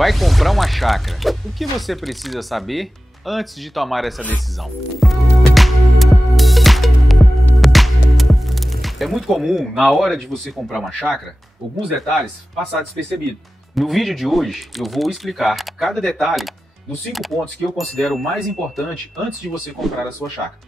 Vai comprar uma chácara. O que você precisa saber antes de tomar essa decisão? É muito comum, na hora de você comprar uma chácara, alguns detalhes passar despercebido. No vídeo de hoje, eu vou explicar cada detalhe dos 5 pontos que eu considero mais importante antes de você comprar a sua chácara.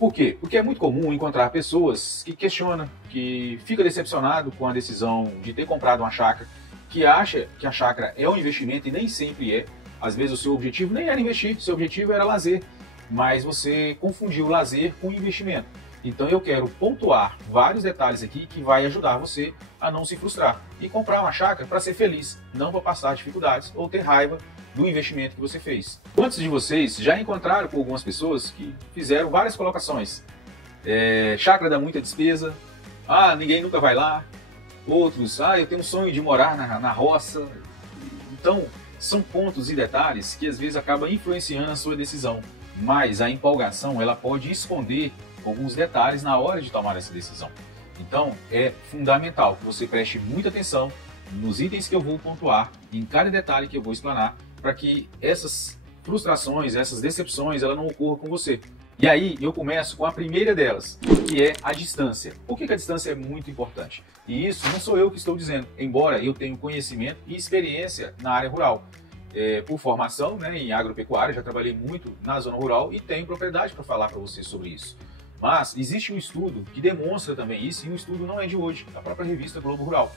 Por quê? Porque é muito comum encontrar pessoas que questionam, que ficam decepcionadas com a decisão de ter comprado uma chácara, que acha que a chácara é um investimento e nem sempre é. Às vezes o seu objetivo nem era investir, seu objetivo era lazer, mas você confundiu lazer com investimento. Então eu quero pontuar vários detalhes aqui que vai ajudar você a não se frustrar e comprar uma chácara para ser feliz, não para passar dificuldades ou ter raiva do investimento que você fez. Quantos de vocês já encontraram com algumas pessoas que fizeram várias colocações? Chácara dá muita despesa, ninguém nunca vai lá. Outros, eu tenho um sonho de morar na roça. Então, são pontos e detalhes que às vezes acabam influenciando a sua decisão. Mas a empolgação, ela pode esconder alguns detalhes na hora de tomar essa decisão. Então, é fundamental que você preste muita atenção nos itens que eu vou pontuar, em cada detalhe que eu vou explanar, para que essas frustrações, essas decepções, ela não ocorram com você. E aí eu começo com a primeira delas, que é a distância. Por que a distância é muito importante? E isso não sou eu que estou dizendo, embora eu tenha conhecimento e experiência na área rural. Por formação, em agropecuária, já trabalhei muito na zona rural e tenho propriedade para falar para você sobre isso. Mas existe um estudo que demonstra também isso, e o estudo não é de hoje, da própria revista Globo Rural.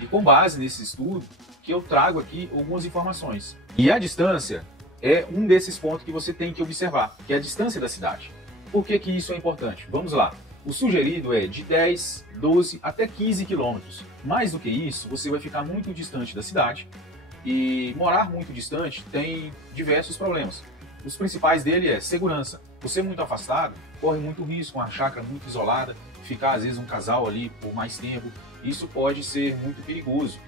E com base nesse estudo, que eu trago aqui algumas informações. E a distância é um desses pontos que você tem que observar, que é a distância da cidade. Por que isso é importante? Vamos lá. O sugerido é de 10, 12 até 15 quilômetros. Mais do que isso, você vai ficar muito distante da cidade. E morar muito distante tem diversos problemas. Os principais dele é segurança. Você muito afastado, corre muito risco, uma chácara muito isolada, ficar às vezes um casal ali por mais tempo. Isso pode ser muito perigoso.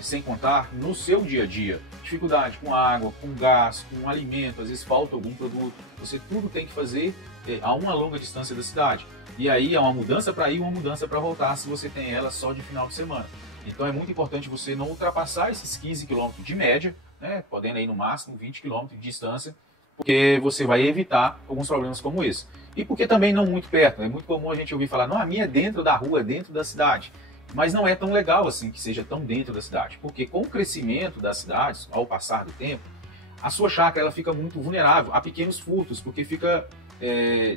Sem contar no seu dia a dia, dificuldade com água, com gás, com alimento, às vezes falta algum produto, você tudo tem que fazer a uma longa distância da cidade. E aí é uma mudança para ir, uma mudança para voltar, se você tem ela só de final de semana. Então é muito importante você não ultrapassar esses 15 km de média, podendo ir no máximo 20 km de distância, porque você vai evitar alguns problemas como esse. E porque também não muito perto, é muito comum a gente ouvir falar, não, a minha é dentro da rua, é dentro da cidade. Mas não é tão legal assim que seja tão dentro da cidade, porque com o crescimento das cidades, ao passar do tempo, a sua chácara ela fica muito vulnerável a pequenos furtos, porque fica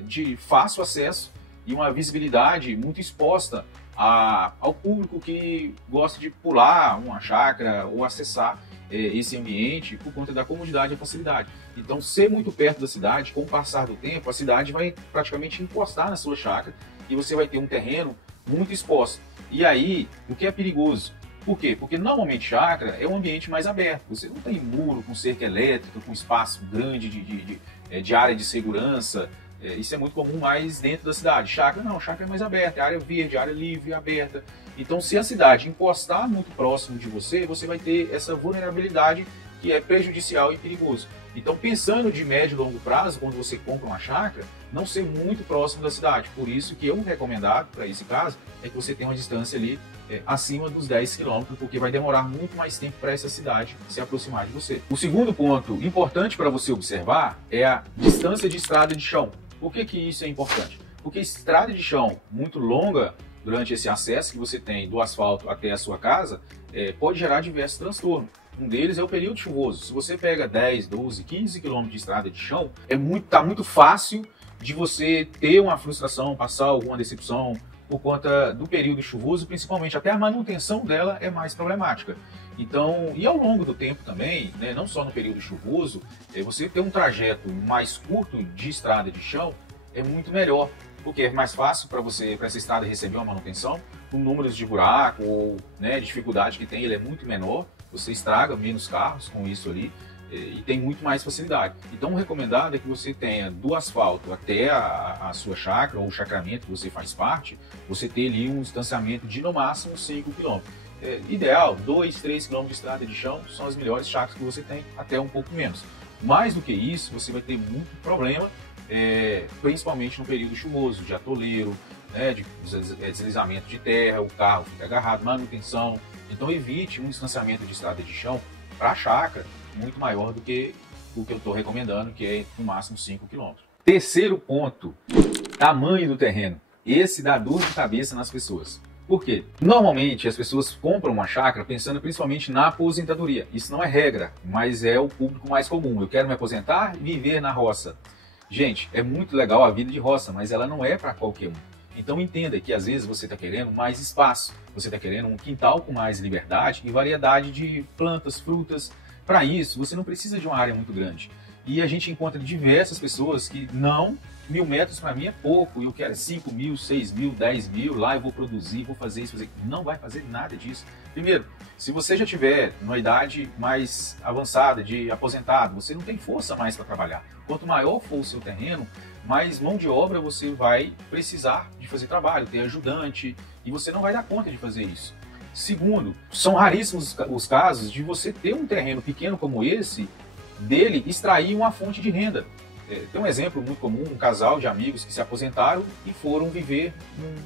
de fácil acesso e uma visibilidade muito exposta ao público que gosta de pular uma chácara ou acessar esse ambiente por conta da comodidade e facilidade. Então, ser muito perto da cidade, com o passar do tempo, a cidade vai praticamente encostar na sua chácara e você vai ter um terreno muito exposto. E aí, o que é perigoso? Por quê? Porque normalmente chácara é um ambiente mais aberto. Você não tem muro com cerca elétrica, com espaço grande de área de segurança. Isso é muito comum mais dentro da cidade. Chácara não, chácara é mais aberta, é área verde, área livre, aberta. Então, se a cidade encostar muito próximo de você, você vai ter essa vulnerabilidade que é prejudicial e perigoso. Então, pensando de médio e longo prazo, quando você compra uma chácara, não ser muito próximo da cidade. Por isso que eu recomendado para esse caso é que você tenha uma distância ali acima dos 10 km, porque vai demorar muito mais tempo para essa cidade se aproximar de você. O segundo ponto importante para você observar é a distância de estrada de chão. Por que isso é importante? Porque estrada de chão muito longa, durante esse acesso que você tem do asfalto até a sua casa, pode gerar diversos transtornos. Um deles é o período chuvoso. Se você pega 10, 12, 15 km de estrada de chão, tá muito fácil de você ter uma frustração, passar alguma decepção por conta do período chuvoso, principalmente até a manutenção dela é mais problemática. Então, e ao longo do tempo também, não só no período chuvoso, você ter um trajeto mais curto de estrada de chão é muito melhor, porque é mais fácil para essa estrada receber uma manutenção, com números de buraco ou dificuldade que tem, ele é muito menor, você estraga menos carros com isso ali e tem muito mais facilidade. Então o recomendado é que você tenha do asfalto até a sua chácara ou o chacramento que você faz parte, você ter ali um distanciamento de no máximo 5 km. Ideal, 2, 3 km de estrada de chão são as melhores chácaras que você tem, até um pouco menos. Mais do que isso, você vai ter muito problema, principalmente no período chuvoso, de atoleiro, de deslizamento de terra, o carro fica agarrado, manutenção. Então evite um distanciamento de estrada de chão para a chácara muito maior do que o que eu estou recomendando, que é no máximo 5 km. Terceiro ponto, tamanho do terreno. Esse dá dor de cabeça nas pessoas. Por quê? Normalmente as pessoas compram uma chácara pensando principalmente na aposentadoria. Isso não é regra, mas é o público mais comum. Eu quero me aposentar e viver na roça. Gente, é muito legal a vida de roça, mas ela não é para qualquer um. Então entenda que às vezes você está querendo mais espaço, você está querendo um quintal com mais liberdade e variedade de plantas, frutas. Para isso, você não precisa de uma área muito grande. E a gente encontra diversas pessoas que não, 1.000 metros para mim é pouco, eu quero 5 mil, 6 mil, 10 mil, lá eu vou produzir, vou fazer isso, fazer. Não vai fazer nada disso. Primeiro, se você já tiver numa idade mais avançada, de aposentado, você não tem força mais para trabalhar. Quanto maior for o seu terreno, mais mão de obra você vai precisar de fazer trabalho, ter ajudante, e você não vai dar conta de fazer isso. Segundo, são raríssimos os casos de você ter um terreno pequeno como esse, dele extrair uma fonte de renda. Tem um exemplo muito comum, um casal de amigos que se aposentaram e foram viver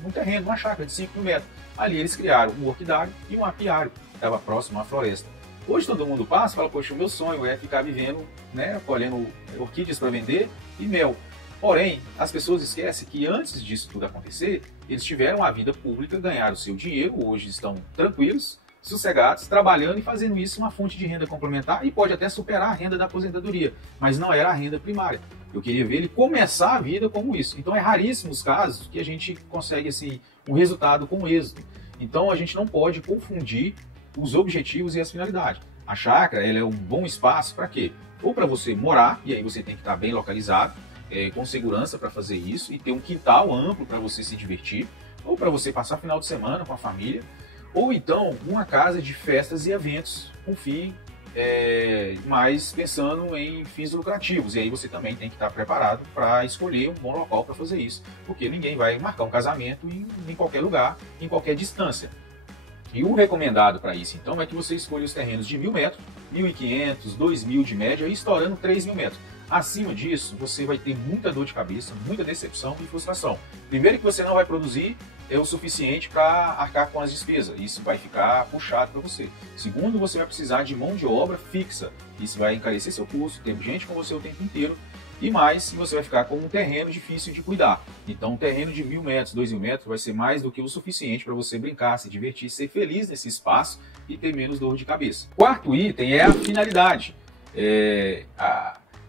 num terreno, numa chácara de 5 mil metros. Ali eles criaram um orquidário e um apiário, que estava próximo à floresta. Hoje todo mundo passa e fala, poxa, o meu sonho é ficar vivendo, né, colhendo orquídeas para vender e mel. Porém, as pessoas esquecem que antes disso tudo acontecer, eles tiveram a vida pública, ganharam o seu dinheiro, hoje estão tranquilos, sossegados, trabalhando e fazendo isso uma fonte de renda complementar e pode até superar a renda da aposentadoria, mas não era a renda primária. Eu queria ver ele começar a vida como isso. Então é raríssimo os casos que a gente consegue assim, um resultado com êxito. Então a gente não pode confundir os objetivos e as finalidades. A chácara ela é um bom espaço para quê? Ou para você morar, e aí você tem que estar bem localizado, com segurança para fazer isso, e ter um quintal amplo para você se divertir, ou para você passar final de semana com a família, ou então uma casa de festas e eventos com fim mais pensando em fins lucrativos. E aí você também tem que estar preparado para escolher um bom local para fazer isso, porque ninguém vai marcar um casamento em qualquer lugar, em qualquer distância. E o recomendado para isso, então, é que você escolha os terrenos de 1.000 metros, 1.500, 2.000 de média e estourando 3.000 metros. Acima disso, você vai ter muita dor de cabeça, muita decepção e frustração. Primeiro que você não vai produzir o suficiente para arcar com as despesas. Isso vai ficar puxado para você. Segundo, você vai precisar de mão de obra fixa. Isso vai encarecer seu custo, ter gente com você o tempo inteiro. E mais, você vai ficar com um terreno difícil de cuidar. Então, um terreno de 1.000 metros, 2.000 metros vai ser mais do que o suficiente para você brincar, se divertir, ser feliz nesse espaço e ter menos dor de cabeça. Quarto item é a finalidade.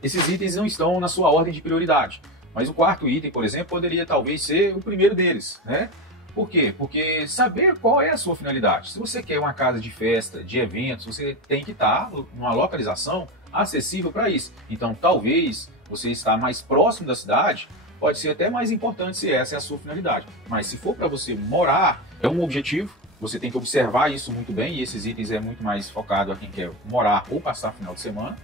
Esses itens não estão na sua ordem de prioridade. Mas o quarto item, por exemplo, poderia talvez ser o primeiro deles, né? Por quê? Porque saber qual é a sua finalidade. Se você quer uma casa de festa, de eventos, você tem que estar numa localização acessível para isso. Então, talvez você estar mais próximo da cidade pode ser até mais importante se essa é a sua finalidade. Mas se for para você morar, é um objetivo, você tem que observar isso muito bem, e esses itens é muito mais focado a quem quer morar ou passar final de semana.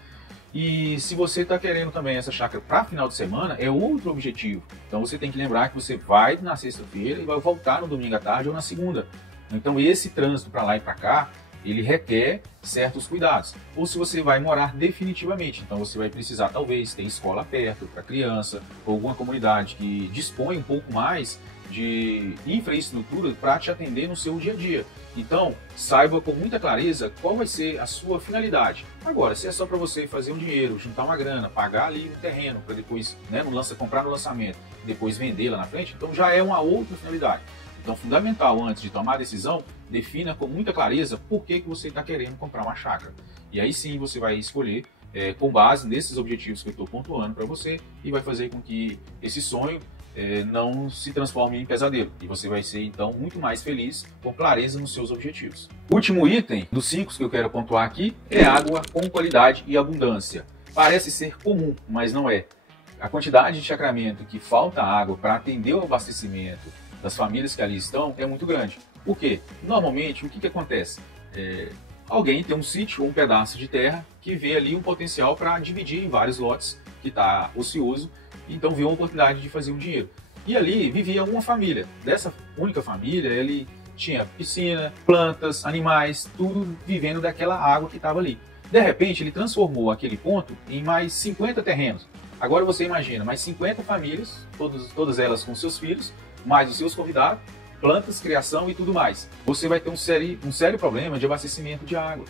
E se você está querendo também essa chácara para final de semana, é outro objetivo. Então você tem que lembrar que você vai na sexta-feira e vai voltar no domingo à tarde ou na segunda. Então esse trânsito para lá e para cá, ele requer certos cuidados. Ou se você vai morar definitivamente, então você vai precisar talvez ter escola perto para criança, ou alguma comunidade que dispõe um pouco mais de infraestrutura para te atender no seu dia a dia. Então, saiba com muita clareza qual vai ser a sua finalidade. Agora, se é só para você fazer um dinheiro, juntar uma grana, pagar ali um terreno para depois, né, comprar no lançamento, depois vender lá na frente, então já é uma outra finalidade. Então, fundamental, antes de tomar a decisão, defina com muita clareza por que você está querendo comprar uma chácara. E aí sim você vai escolher com base nesses objetivos que eu estou pontuando para você e vai fazer com que esse sonho não se transforme em pesadelo. E você vai ser, então, muito mais feliz com clareza nos seus objetivos. Último item dos 5 que eu quero pontuar aqui é água com qualidade e abundância. Parece ser comum, mas não é. A quantidade de chacramento que falta água para atender o abastecimento das famílias que ali estão é muito grande. Por quê? Normalmente, o que acontece? Alguém tem um sítio ou um pedaço de terra que vê ali um potencial para dividir em vários lotes que está ocioso, então viu uma oportunidade de fazer um dinheiro. E ali vivia uma família. Dessa única família, ele tinha piscina, plantas, animais, tudo vivendo daquela água que estava ali. De repente, ele transformou aquele ponto em mais 50 terrenos. Agora você imagina, mais 50 famílias, todas elas com seus filhos, mais os seus convidados, plantas, criação e tudo mais. Você vai ter um sério problema de abastecimento de água.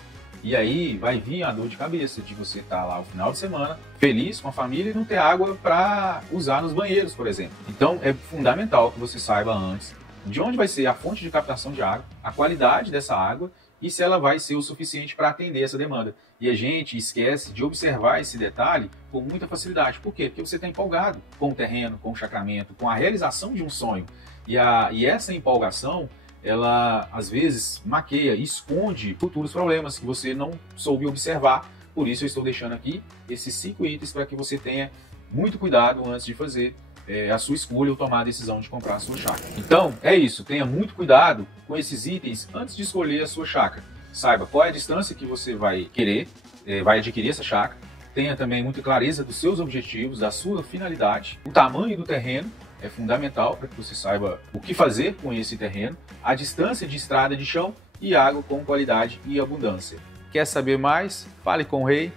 E aí vai vir a dor de cabeça de você estar lá no final de semana, feliz com a família e não ter água para usar nos banheiros, por exemplo. Então é fundamental que você saiba antes de onde vai ser a fonte de captação de água, a qualidade dessa água e se ela vai ser o suficiente para atender essa demanda. E a gente esquece de observar esse detalhe com muita facilidade. Por quê? Porque você está empolgado com o terreno, com o chacramento, com a realização de um sonho. E essa empolgação, ela às vezes maqueia e esconde futuros problemas que você não soube observar. Por isso eu estou deixando aqui esses 5 itens para que você tenha muito cuidado antes de fazer a sua escolha ou tomar a decisão de comprar a sua chácara. Então é isso, tenha muito cuidado com esses itens antes de escolher a sua chácara. Saiba qual é a distância que você vai querer, vai adquirir essa chácara. Tenha também muita clareza dos seus objetivos, da sua finalidade, o tamanho do terreno. É fundamental para que você saiba o que fazer com esse terreno, a distância de estrada de chão e água com qualidade e abundância. Quer saber mais? Fale com o Rei.